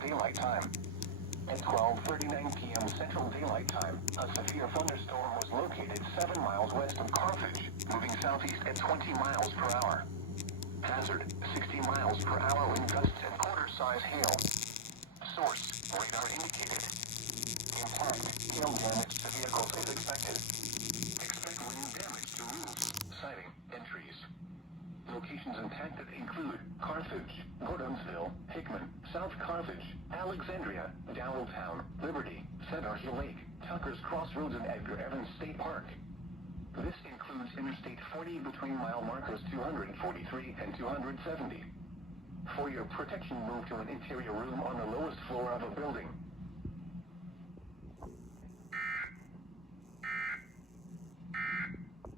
Daylight Time. At 12:39 p.m. Central Daylight Time, a severe thunderstorm was located 7 miles west of Carthage, moving southeast at 20 miles per hour. Hazard, 60 miles per hour wind gusts and quarter-size hail. Source, radar indicated. Impact, hail damage to vehicles is expected. Expect wind damage to roofs, siding, and trees. Locations impacted include Carthage, Gordonsville, Hickman, South Carthage, Alexandria, Dowelltown, Liberty, Cedar Hill Lake, Tucker's Crossroads, and Edgar Evans State Park. This includes Interstate 40 between mile markers 243 and 270. For your protection, move to an interior room on the lowest floor of a building.